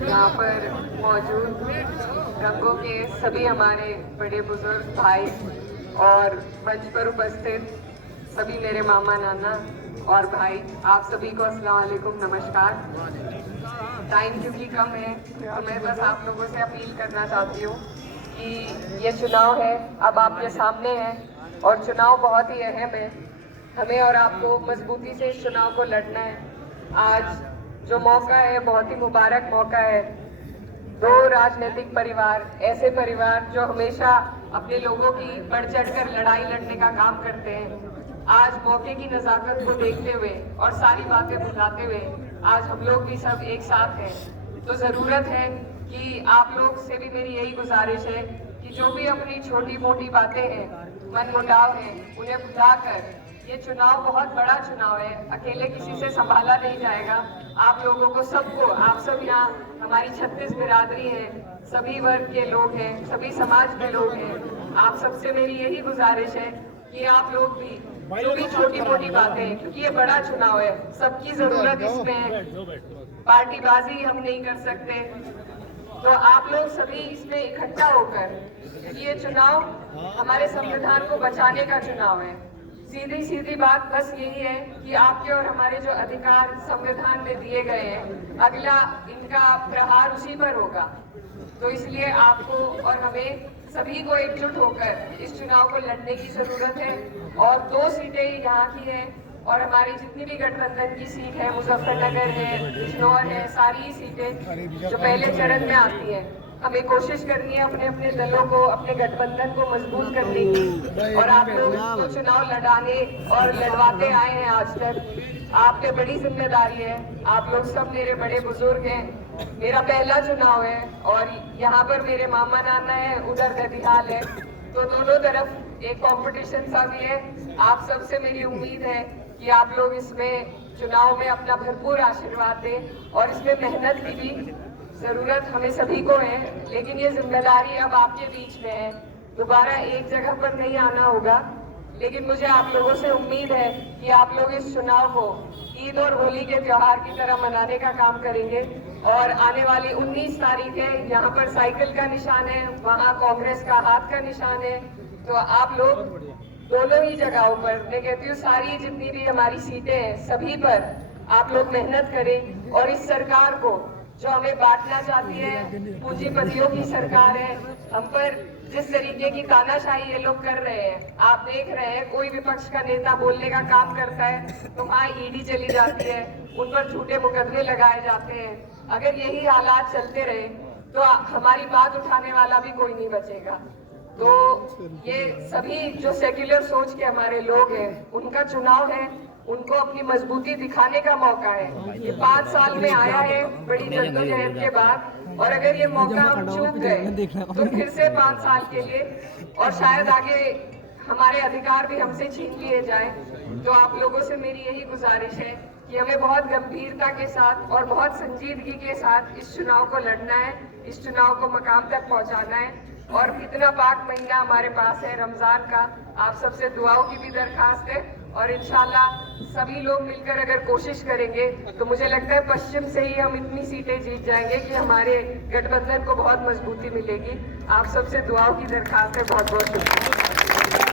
यहाँ पर मौजूद रंगों के सभी हमारे बड़े बुजुर्ग भाई और मंच पर उपस्थित सभी मेरे मामा नाना और भाई, आप सभी को अस्सलाम वालेकुम, नमस्कार। टाइम क्योंकि कम है तो मैं बस आप लोगों से अपील करना चाहती हूँ कि ये चुनाव है, अब आपके सामने है और चुनाव बहुत ही अहम है। हमें और आपको मजबूती से इस चुनाव को लड़ना है। आज जो मौका है बहुत ही मुबारक मौका है। दो राजनीतिक परिवार, ऐसे परिवार जो हमेशा अपने लोगों की बढ़ चढ़कर लड़ाई लड़ने का काम करते हैं, आज मौके की नजाकत को देखते हुए और सारी बातें भुलाते हुए आज हम लोग भी सब एक साथ हैं। तो जरूरत है कि आप लोग से भी मेरी यही गुजारिश है कि जो भी अपनी छोटी मोटी बातें हैं, मन मुटाव है, उन्हें भुलाकर ये चुनाव बहुत बड़ा चुनाव है, अकेले किसी से संभाला नहीं जाएगा। आप लोगों को सबको, आप सब यहाँ हमारी 36 बिरादरी है, सभी वर्ग के लोग हैं, सभी समाज के लोग हैं। आप सबसे मेरी यही गुजारिश है कि आप लोग भी जो भी छोटी मोटी बातें, क्योंकि ये बड़ा चुनाव है, सबकी जरूरत इसमें है, पार्टीबाजी हम नहीं कर सकते, तो आप लोग सभी इसमें इकट्ठा होकर, क्योंकि ये चुनाव हमारे संविधान को बचाने का चुनाव है। सीधी सीधी बात बस यही है कि आपके और हमारे जो अधिकार संविधान में दिए गए हैं, अगला इनका प्रहार उसी पर होगा। तो इसलिए आपको और हमें सभी को एकजुट होकर इस चुनाव को लड़ने की जरूरत है। और 2 सीटें यहाँ की हैं और हमारी जितनी भी गठबंधन की सीट है, मुजफ्फरनगर है, बिजनौर है, सारी सीटें जो पहले चरण में आती हैं, हमें कोशिश करनी है अपने अपने दलों को, अपने गठबंधन को मजबूत करने की। और आप लोग तो चुनाव लड़ाने और लड़वाते आए हैं आज तक, आप पे बड़ी जिम्मेदारी है। आप लोग सब मेरे बड़े बुजुर्ग हैं, मेरा पहला चुनाव है और यहाँ पर मेरे मामा नाना है, उधर ददिहाल है, तो दोनों तरफ एक कंपटीशन सा भी है। आप सबसे मेरी उम्मीद है कि आप लोग इसमें चुनाव में अपना भरपूर आशीर्वाद दें और इसमें मेहनत की भी जरूरत हमें सभी को है, लेकिन ये जिम्मेदारी अब आपके बीच में है। दोबारा एक जगह पर नहीं आना होगा, लेकिन मुझे आप लोगों से उम्मीद है कि आप लोग इस चुनाव को ईद और होली के त्योहार की तरह मनाने का काम करेंगे। और आने वाली 19 तारीख है, यहाँ पर साइकिल का निशान है, वहाँ कांग्रेस का हाथ का निशान है। तो आप लोग दोनों ही जगहों पर, मैं कहती हूँ सारी जितनी भी हमारी सीटें हैं, सभी पर आप लोग मेहनत करें और इस सरकार को जो हमें बांटना चाहती है, पूंजीपतियों की सरकार है, हम पर जिस तरीके की तानाशाही ये लोग कर रहे हैं, आप देख रहे हैं, कोई विपक्ष का नेता बोलने का काम करता है तो वहाँ ईडी चली जाती है, उन पर झूठे मुकदमे लगाए जाते हैं। अगर यही हालात चलते रहे तो हमारी बात उठाने वाला भी कोई नहीं बचेगा। तो ये सभी जो सेक्युलर सोच के हमारे लोग हैं, उनका चुनाव है, उनको अपनी मजबूती दिखाने का मौका है। ये 5 साल में आया है बड़ी जद्दोजहद के बाद, और अगर ये मौका हम चूक गए तो फिर से 5 साल के लिए और शायद आगे हमारे अधिकार भी हमसे छीन लिए जाए। तो आप लोगों से मेरी यही गुजारिश है कि हमें बहुत गंभीरता के साथ और बहुत संजीदगी के साथ इस चुनाव को लड़ना है, इस चुनाव को मकाम तक पहुंचाना है। और इतना पाक महीना हमारे पास है रमजान का, आप सबसे दुआओं की भी दरखास्त है और इंशाल्लाह सभी लोग मिलकर अगर कोशिश करेंगे तो मुझे लगता है पश्चिम से ही हम इतनी सीटें जीत जाएंगे कि हमारे गठबंधन को बहुत मजबूती मिलेगी। आप सबसे दुआओं की दरखास्त है। बहुत बहुत शुक्रिया।